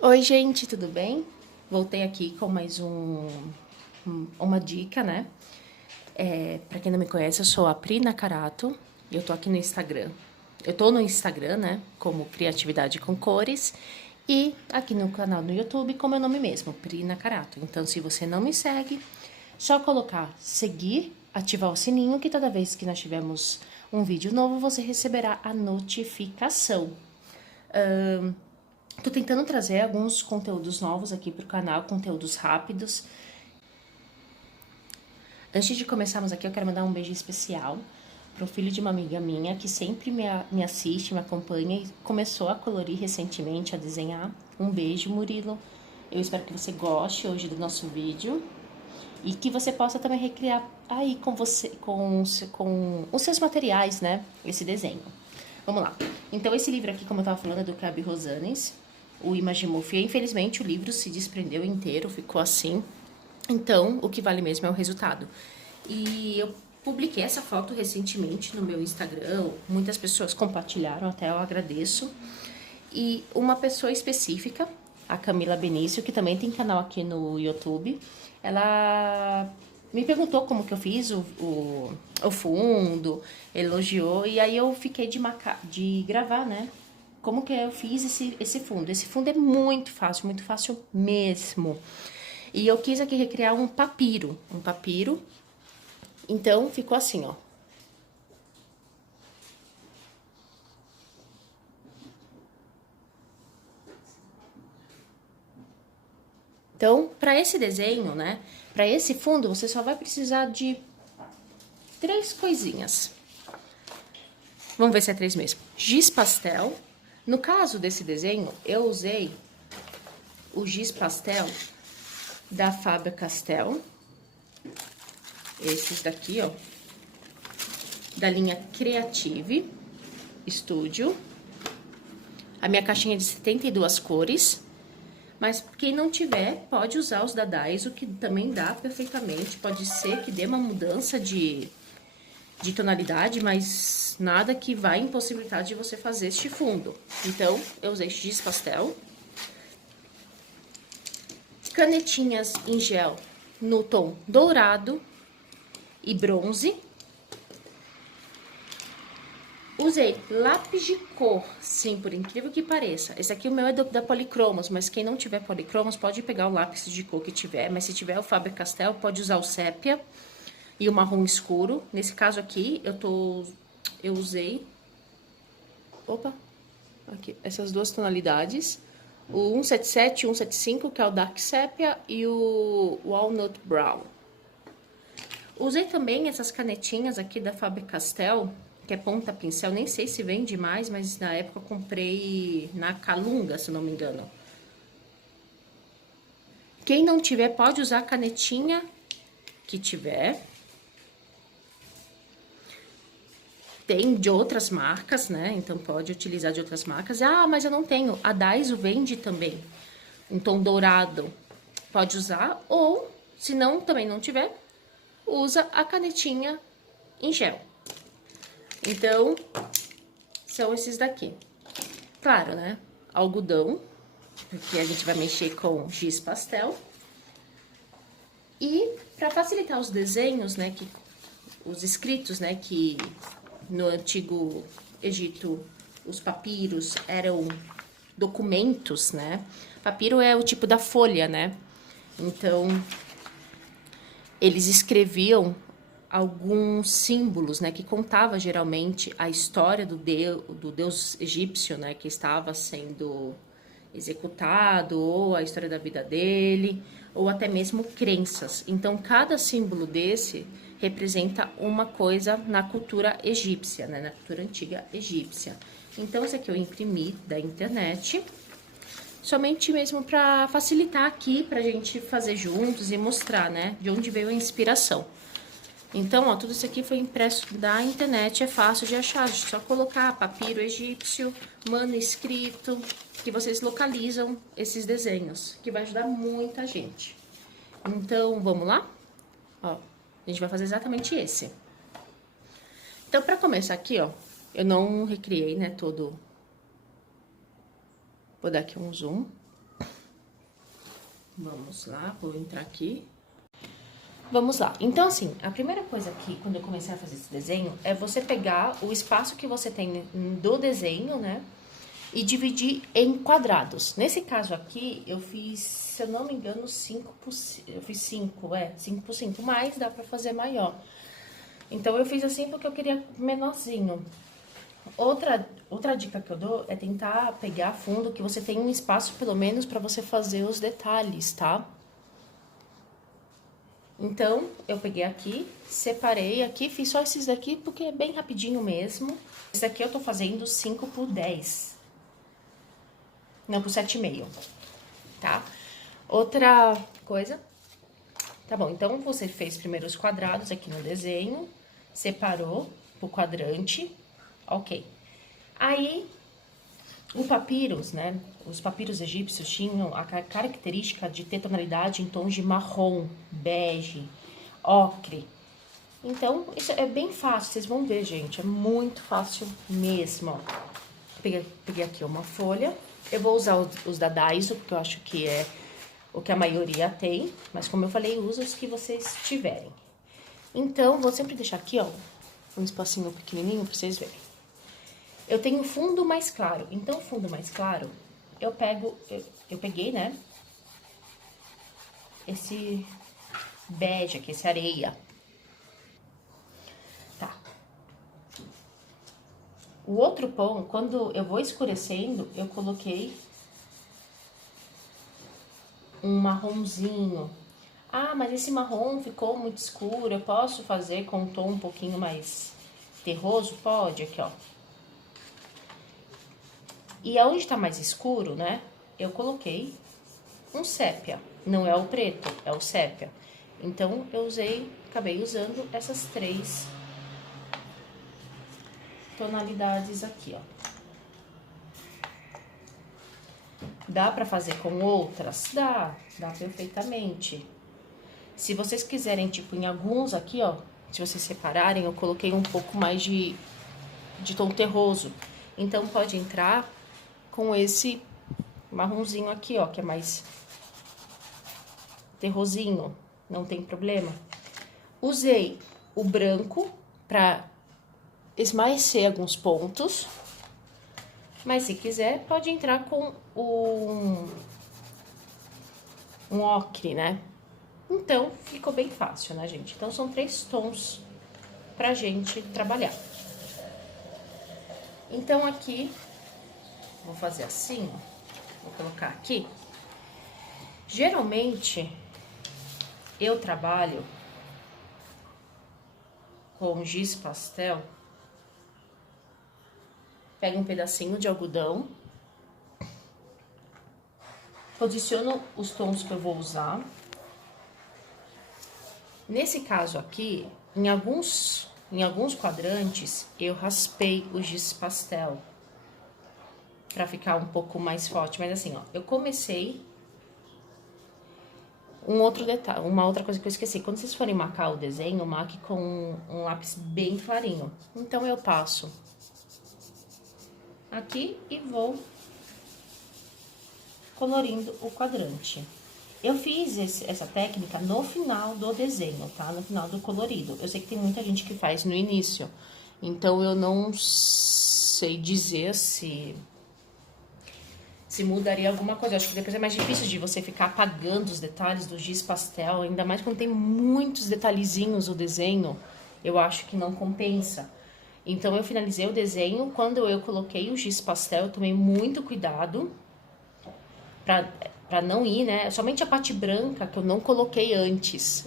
Oi, gente, tudo bem? Voltei aqui com mais uma dica, né? Pra quem não me conhece, eu sou a Pri Nakarato e eu tô aqui no Instagram. Eu tô no Instagram, né? Como Criatividade com Cores e aqui no canal no YouTube com meu nome mesmo, Pri Nakarato. Então, se você não me segue, só colocar seguir, ativar o sininho que toda vez que nós tivermos um vídeo novo, você receberá a notificação. Tô tentando trazer alguns conteúdos novos aqui pro canal, conteúdos rápidos. Antes de começarmos aqui, eu quero mandar um beijo especial pro filho de uma amiga minha que sempre me assiste, me acompanha e começou a colorir recentemente, a desenhar. Um beijo, Murilo. Eu espero que você goste hoje do nosso vídeo e que você possa também recriar aí com você, com os seus materiais, né? Esse desenho. Vamos lá. Então, esse livro aqui, como eu tava falando, é do Cabe Rosanes, o Imagimorphia. Infelizmente, o livro se desprendeu inteiro, ficou assim. Então, o que vale mesmo é o resultado. E eu publiquei essa foto recentemente no meu Instagram, muitas pessoas compartilharam, até eu agradeço. E uma pessoa específica, a Camila Benício, que também tem canal aqui no YouTube, ela me perguntou como que eu fiz o fundo, elogiou, e aí eu fiquei de gravar, né? Como que eu fiz esse fundo. Esse fundo é muito fácil mesmo. E eu quis aqui recriar um papiro. Um papiro. Então, ficou assim, ó. Então, para esse desenho, né? Para esse fundo, você só vai precisar de 3 coisinhas. Vamos ver se é 3 mesmo. Giz pastel. No caso desse desenho, eu usei o giz pastel da Faber-Castell. Esses daqui, ó. Da linha Creative Studio. A minha caixinha é de 72 cores. Mas quem não tiver, pode usar os da Daiso, que também dá perfeitamente. Pode ser que dê uma mudança de tonalidade, mas nada que vai impossibilitar de você fazer este fundo. Então, eu usei giz pastel. Canetinhas em gel no tom dourado e bronze. Usei lápis de cor, sim, por incrível que pareça. Esse aqui o meu é da Policromos, mas quem não tiver Policromos pode pegar o lápis de cor que tiver. Mas se tiver o Faber-Castell, pode usar o sépia e o marrom escuro. Nesse caso aqui, eu usei... Opa! Aqui, essas duas tonalidades. O 177 e 175, que é o Dark Sepia, e o Walnut Brown. Usei também essas canetinhas aqui da Faber-Castell, que é ponta pincel, nem sei se vende mais, mas na época eu comprei na Calunga, se não me engano. Quem não tiver, pode usar a canetinha que tiver. Tem de outras marcas, né? Então pode utilizar de outras marcas. Ah, mas eu não tenho. A Daiso vende também. Um tom dourado. Pode usar. Ou, se não, também não tiver, usa a canetinha em gel. Então, são esses daqui. Claro, né? Algodão, porque a gente vai mexer com giz pastel. E para facilitar os desenhos, né, os escritos, né, que no antigo Egito os papiros eram documentos, né? Papiro é o tipo da folha, né? Então, eles escreviam alguns símbolos, né, que contava geralmente a história do deus egípcio, né, que estava sendo executado, ou a história da vida dele, ou até mesmo crenças. Então, cada símbolo desse representa uma coisa na cultura egípcia, né, na cultura antiga egípcia. Então, esse aqui eu imprimi da internet, somente mesmo para facilitar aqui, para a gente fazer juntos e mostrar, né, de onde veio a inspiração. Então, ó, tudo isso aqui foi impresso da internet, é fácil de achar, é só colocar papiro egípcio, manuscrito, que vocês localizam esses desenhos, que vai ajudar muita gente. Então, vamos lá? Ó, a gente vai fazer exatamente esse. Então, para começar aqui, ó, eu não recriei, né, todo... Vou dar aqui um zoom. Vamos lá, vou entrar aqui. Vamos lá. Então, assim, a primeira coisa que, quando eu comecei a fazer esse desenho, é você pegar o espaço que você tem do desenho, né? E dividir em quadrados. Nesse caso aqui, eu fiz, se eu não me engano, 5 por 5. Eu fiz 5, 5 por 5, mas dá pra fazer maior. Então, eu fiz assim porque eu queria menorzinho. Outra dica que eu dou é tentar pegar fundo que você tem um espaço, pelo menos, pra você fazer os detalhes, tá? Então, eu peguei aqui, separei aqui, fiz só esses daqui porque é bem rapidinho mesmo. Esse aqui eu tô fazendo 5 por 10. Não, por 7,5, tá? Outra coisa. Tá bom, então você fez primeiro os quadrados aqui no desenho, separou por quadrante, ok. Aí, o papyrus, né? Os papiros egípcios tinham a característica de ter tonalidade em tons de marrom, bege, ocre. Então, isso é bem fácil, vocês vão ver, gente. É muito fácil mesmo, ó. Peguei aqui uma folha. Eu vou usar os da Daiso, porque eu acho que é o que a maioria tem. Mas como eu falei, usa os que vocês tiverem. Então, vou sempre deixar aqui, ó, um espacinho pequenininho pra vocês verem. Eu tenho fundo mais claro. Então, fundo mais claro, eu peguei, né, esse bege aqui, esse areia. Tá. O outro pão, quando eu vou escurecendo, eu coloquei um marronzinho. Ah, mas esse marrom ficou muito escuro, eu posso fazer com um tom um pouquinho mais terroso? Pode, aqui, ó. E aonde tá mais escuro, né, eu coloquei um sépia. Não é o preto, é o sépia. Então, acabei usando essas 3 tonalidades aqui, ó. Dá pra fazer com outras? Dá perfeitamente. Se vocês quiserem, tipo, em alguns aqui, ó, se vocês separarem, eu coloquei um pouco mais de tom terroso. Então, pode entrar com esse marronzinho aqui, ó, que é mais terrosinho, não tem problema. Usei o branco pra esmaecer alguns pontos, mas se quiser, pode entrar com um ocre, né? Então, ficou bem fácil, né, gente? Então, são 3 tons pra gente trabalhar. Então, aqui, vou fazer assim, ó. Vou colocar aqui. Geralmente, eu trabalho com giz pastel. Pego um pedacinho de algodão. Posiciono os tons que eu vou usar. Nesse caso aqui, em alguns quadrantes, eu raspei o giz pastel pra ficar um pouco mais forte. Mas assim, ó, eu comecei... Um outro detalhe, uma outra coisa que eu esqueci. Quando vocês forem marcar o desenho, marque com um lápis bem clarinho. Então, eu passo aqui e vou colorindo o quadrante. Eu fiz essa técnica no final do desenho, tá? No final do colorido. Eu sei que tem muita gente que faz no início. Então, eu não sei dizer se mudaria alguma coisa. Eu acho que depois é mais difícil de você ficar apagando os detalhes do giz pastel. Ainda mais quando tem muitos detalhezinhos o desenho. Eu acho que não compensa. Então, eu finalizei o desenho. Quando eu coloquei o giz pastel, eu tomei muito cuidado pra não ir, né? Somente a parte branca que eu não coloquei antes.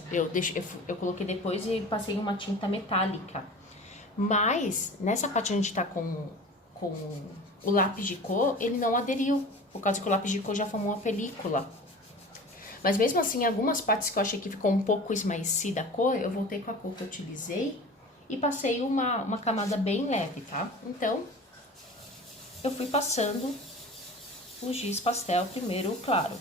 Eu coloquei depois e passei uma tinta metálica. Mas, nessa parte onde tá com o lápis de cor, ele não aderiu. Por causa que o lápis de cor já formou uma película. Mas mesmo assim, algumas partes que eu achei que ficou um pouco esmaecida a cor, eu voltei com a cor que eu utilizei e passei uma camada bem leve, tá? Então, eu fui passando o giz pastel primeiro, claro.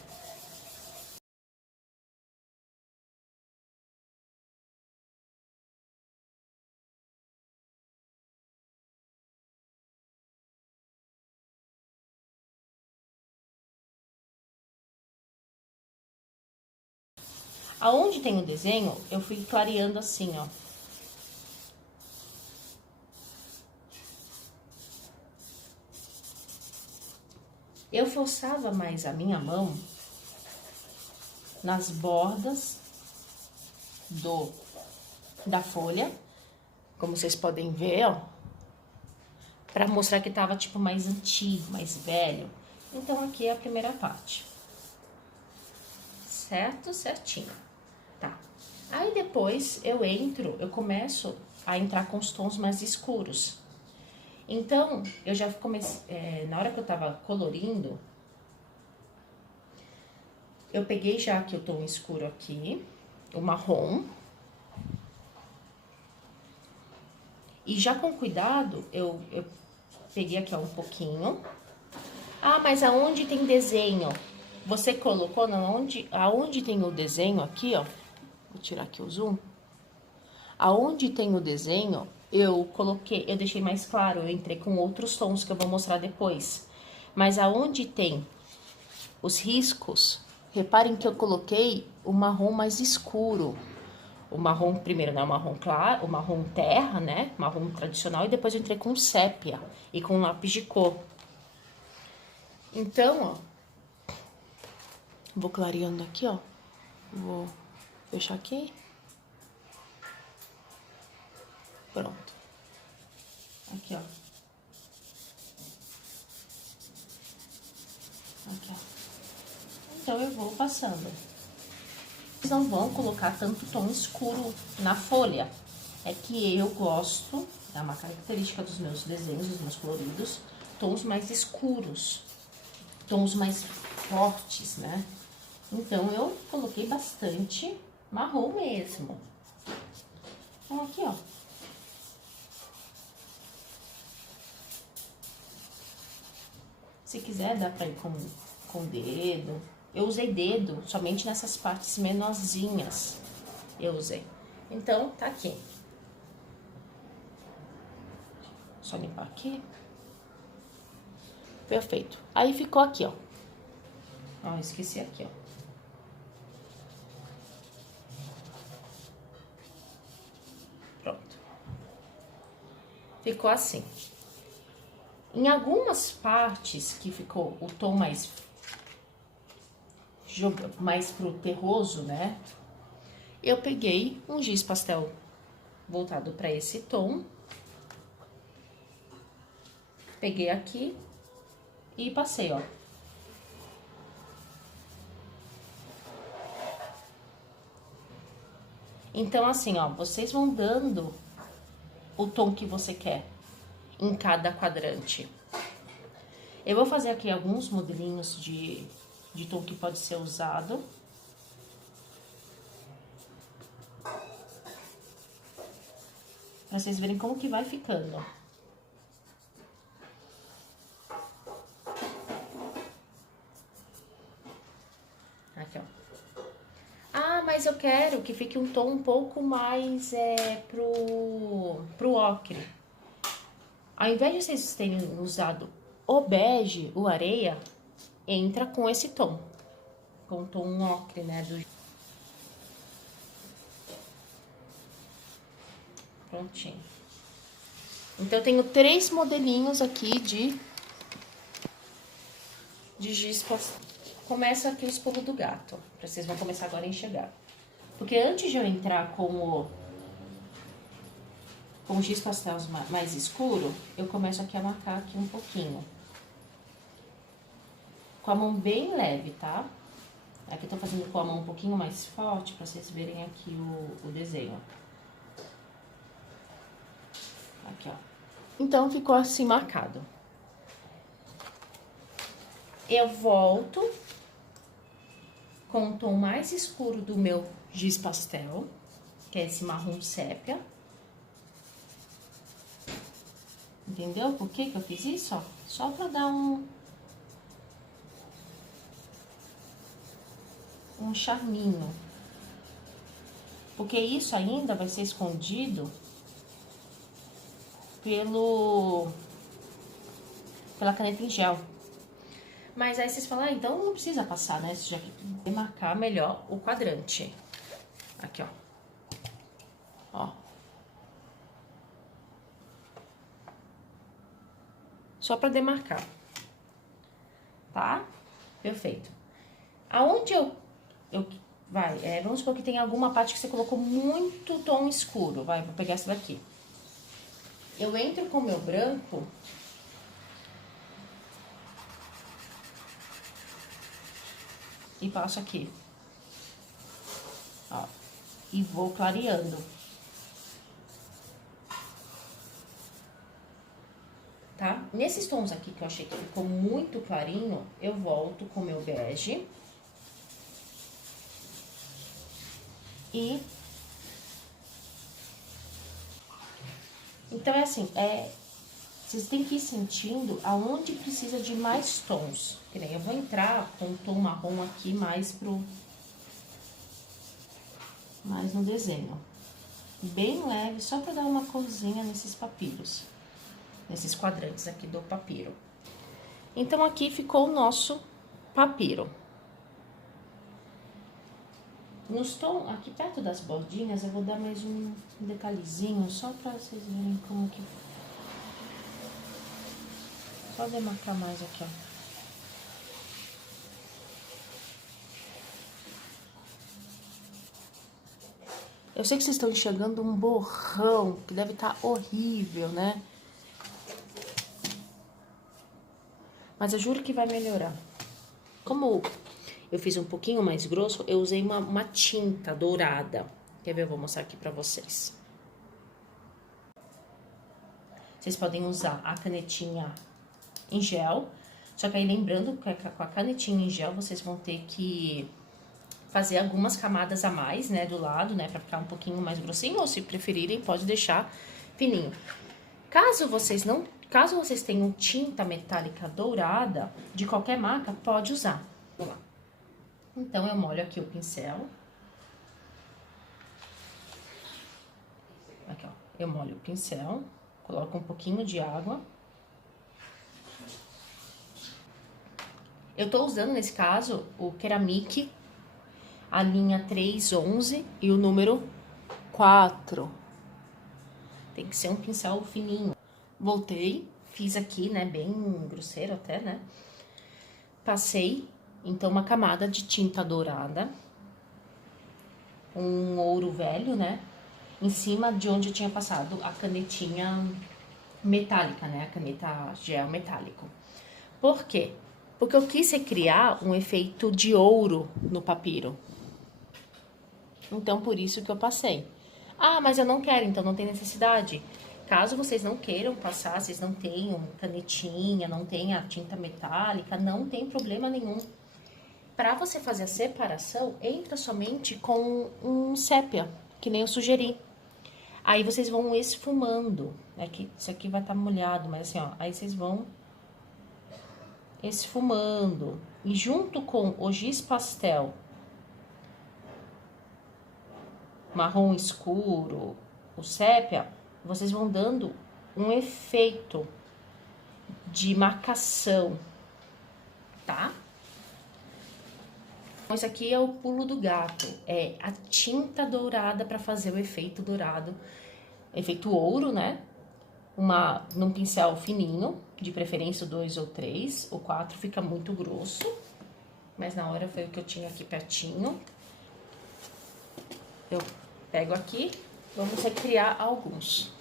Aonde tem o desenho, eu fui clareando assim, ó. Eu forçava mais a minha mão nas bordas da folha, como vocês podem ver, ó, pra mostrar que tava, tipo, mais antigo, mais velho. Então, aqui é a primeira parte. Certo? Certinho. Tá. Aí, depois, eu começo a entrar com os tons mais escuros. Então, eu já comecei, na hora que eu tava colorindo, eu peguei já aqui o tom escuro aqui, o marrom. E já com cuidado, eu peguei aqui, ó, um pouquinho. Ah, mas aonde tem desenho? Você colocou aonde tem o desenho aqui, ó. Vou tirar aqui o zoom. Aonde tem o desenho, eu deixei mais claro, eu entrei com outros tons que eu vou mostrar depois. Mas aonde tem os riscos, reparem que eu coloquei o marrom mais escuro. O marrom, primeiro, né, o marrom claro, o marrom terra, né, marrom tradicional, e depois eu entrei com sépia e com lápis de cor. Então, ó, vou clareando aqui, ó, vou fechar aqui. Pronto. Aqui, ó. Aqui, ó. Então, eu vou passando. Vocês não vão colocar tanto tom escuro na folha. É que eu gosto, é uma característica dos meus desenhos, dos meus coloridos, tons mais escuros, tons mais fortes, né? Então, eu coloquei bastante marrom mesmo. Então, aqui, ó. Se quiser, dá pra ir com dedo. Eu usei dedo somente nessas partes menorzinhas. Eu usei. Então, tá aqui. Só limpar aqui. Perfeito. Aí ficou aqui, ó. Ó, esqueci aqui, ó. Pronto. Ficou assim. Em algumas partes que ficou o tom mais pro terroso, né? Eu peguei um giz pastel voltado para esse tom. Peguei aqui e passei, ó. Então, assim, ó, vocês vão dando o tom que você quer em cada quadrante. Eu vou fazer aqui alguns modelinhos de tom que pode ser usado. Pra vocês verem como que vai ficando. Aqui, ó. Ah, mas eu quero que fique um tom um pouco mais pro ocre. Ao invés de vocês terem usado o bege, o areia, entra com esse tom. Com o tom ocre, né? Prontinho. Então, eu tenho 3 modelinhos aqui de giz pastel. Começa aqui os pulos do gato, pra vocês vão começar agora a enxergar. Porque antes de eu entrar com o giz pastel mais escuro, eu começo aqui a marcar aqui um pouquinho. Com a mão bem leve, tá? Aqui eu tô fazendo com a mão um pouquinho mais forte, pra vocês verem aqui o desenho. Aqui, ó. Então, ficou assim marcado. Eu volto com o tom mais escuro do meu giz pastel, que é esse marrom sépia. Entendeu por que eu fiz isso, ó? Só pra dar um charminho. Porque isso ainda vai ser escondido pela caneta em gel. Mas aí vocês falam, ah, então não precisa passar, né? Você já quer marcar melhor o quadrante. Aqui, ó. Ó. Só pra demarcar. Tá? Perfeito. Aonde vamos supor que tem alguma parte que você colocou muito tom escuro. Vou pegar essa daqui. Eu entro com o meu branco. E passo aqui. Ó. E vou clareando. Tá? Nesses tons aqui que eu achei que ficou muito clarinho, eu volto com o meu bege. E... Então, é assim, vocês têm que ir sentindo aonde precisa de mais tons. Que nem eu vou entrar com o tom marrom aqui mais no desenho. Bem leve, só pra dar uma corzinha nesses papiros. Nesses quadrantes aqui do papiro. Então, aqui ficou o nosso papiro. Nos tons, aqui perto das bordinhas, eu vou dar mais um detalhezinho, só pra vocês verem como que... Só demarcar mais aqui, ó. Eu sei que vocês estão enxergando um borrão, que deve estar horrível, né? Mas eu juro que vai melhorar. Como eu fiz um pouquinho mais grosso, eu usei uma tinta dourada. Quer ver? Eu vou mostrar aqui pra vocês. Vocês podem usar a canetinha em gel. Só que aí lembrando que com a canetinha em gel, vocês vão ter que fazer algumas camadas a mais, né, do lado, né, pra ficar um pouquinho mais grossinho. Ou se preferirem, pode deixar fininho. Caso vocês tenham tinta metálica dourada, de qualquer marca, pode usar. Vamos lá. Então, eu molho aqui o pincel. Aqui, ó. Eu molho o pincel, coloco um pouquinho de água. Eu tô usando, nesse caso, o Ceramic, a linha 311 e o número 4. Tem que ser um pincel fininho. Voltei, fiz aqui, né, bem grosseiro até, né? Passei, então, uma camada de tinta dourada. Um ouro velho, né? Em cima de onde eu tinha passado a canetinha metálica, né? A caneta gel metálico. Por quê? Porque eu quis criar um efeito de ouro no papiro. Então, por isso que eu passei. Ah, mas eu não quero, então não tem necessidade. Caso vocês não queiram passar, vocês não tenham canetinha, não tenham a tinta metálica, não tem problema nenhum. Para você fazer a separação, entra somente com um sépia, que nem eu sugeri. Aí vocês vão esfumando. Isso aqui vai estar molhado, mas assim, ó. Aí vocês vão esfumando. E junto com o giz pastel marrom escuro, o sépia, vocês vão dando um efeito de marcação, tá? Esse aqui é o pulo do gato, é a tinta dourada para fazer o efeito dourado, efeito ouro, né? Num pincel fininho, de preferência o 2 ou 3, o 4 fica muito grosso, mas na hora foi o que eu tinha aqui pertinho. Eu pego aqui, vamos recriar alguns.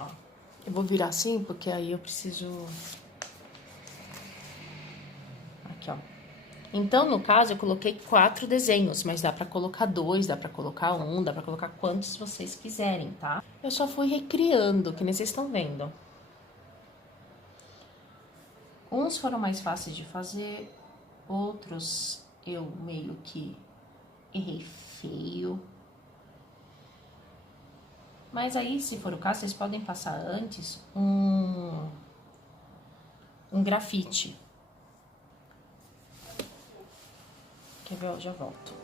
Ó, eu vou virar assim, porque aí eu preciso... Aqui, ó. Então, no caso, eu coloquei 4 desenhos, mas dá pra colocar 2, dá pra colocar 1, dá pra colocar quantos vocês quiserem, tá? Eu só fui recriando, que nem vocês estão vendo. Uns foram mais fáceis de fazer, outros eu meio que errei feio. Mas aí, se for o caso, vocês podem passar antes um grafite. Quer ver? Eu já volto.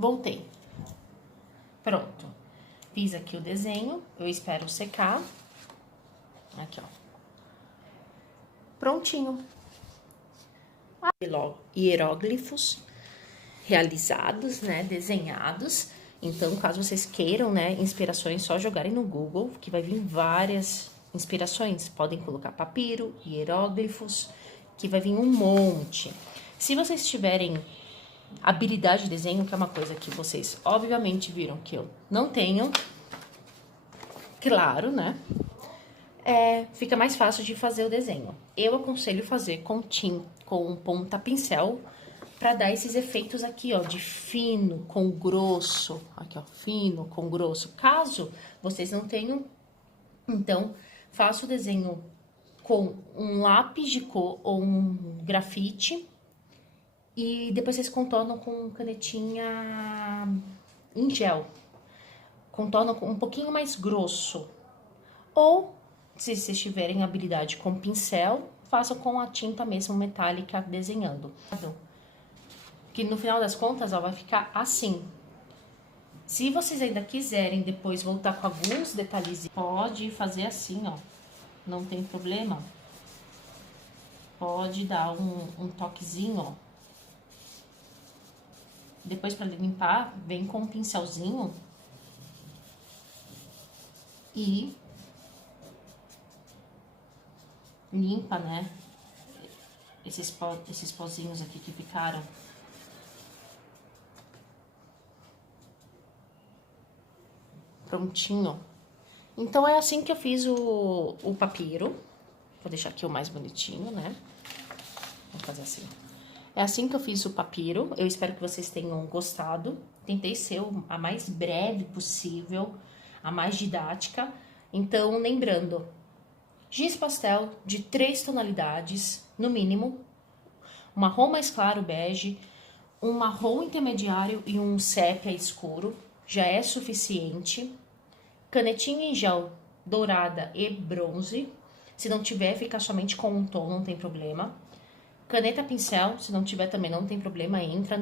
voltei. Pronto. Fiz aqui o desenho, eu espero secar. Aqui, ó. Prontinho. Hieróglifos realizados, né, desenhados. Então, caso vocês queiram, né, inspirações, só jogarem no Google, que vai vir várias inspirações. Podem colocar papiro, hieróglifos, que vai vir um monte. Se vocês tiverem habilidade de desenho, que é uma coisa que vocês obviamente viram que eu não tenho, claro, né, fica mais fácil de fazer o desenho. Eu aconselho fazer com ponta pincel, para dar esses efeitos aqui, ó, de fino com grosso. Aqui, ó, fino com grosso. Caso vocês não tenham, então, faça o desenho com um lápis de cor ou um grafite. E depois vocês contornam com canetinha em gel. Contornam com um pouquinho mais grosso. Ou, se vocês tiverem habilidade com pincel, façam com a tinta mesmo metálica desenhando. Que no final das contas, ó, vai ficar assim. Se vocês ainda quiserem depois voltar com alguns detalhes, pode fazer assim, ó. Não tem problema. Pode dar um toquezinho, ó. Depois, para limpar, vem com um pincelzinho. E limpa, né? Esses pozinhos aqui que ficaram. Prontinho. Então, é assim que eu fiz o papiro. Vou deixar aqui o mais bonitinho, né? Vou fazer assim. É assim que eu fiz o papiro. Eu espero que vocês tenham gostado. Tentei ser a mais breve possível, a mais didática. Então, lembrando, giz pastel de 3 tonalidades, no mínimo. Um marrom mais claro, bege, um marrom intermediário e um sépia escuro. Já é suficiente. Canetinha em gel dourada e bronze. Se não tiver, fica somente com um tom, não tem problema. Caneta pincel, se não tiver também não tem problema, entra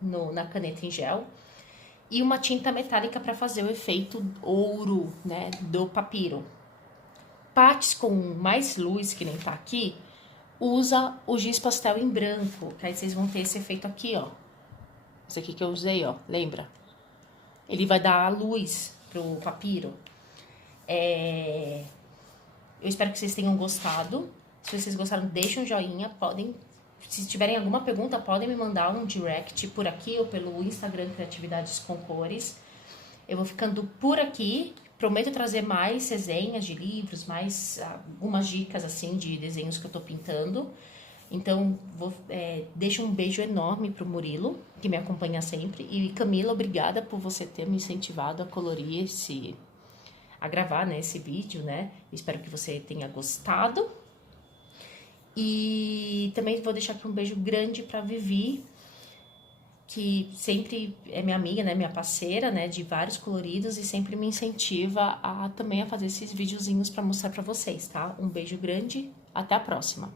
na caneta em gel. E uma tinta metálica para fazer o efeito ouro, né, do papiro. Partes com mais luz, que nem tá aqui, usa o giz pastel em branco, que aí vocês vão ter esse efeito aqui, ó. Esse aqui que eu usei, ó, lembra? Ele vai dar a luz pro papiro. Eu espero que vocês tenham gostado. Se vocês gostaram, deixem um joinha. Se tiverem alguma pergunta, podem me mandar um direct por aqui ou pelo Instagram Criatividades com Cores. Eu vou ficando por aqui. Prometo trazer mais resenhas de livros, mais algumas dicas assim de desenhos que eu tô pintando. Então, deixo um beijo enorme pro Murilo, que me acompanha sempre. E Camila, obrigada por você ter me incentivado a colorir a gravar, né, esse vídeo, né? Espero que você tenha gostado. E também vou deixar aqui um beijo grande pra Vivi, que sempre é minha amiga, né, minha parceira, né, de vários coloridos e sempre me incentiva também a fazer esses videozinhos pra mostrar pra vocês, tá? Um beijo grande, até a próxima!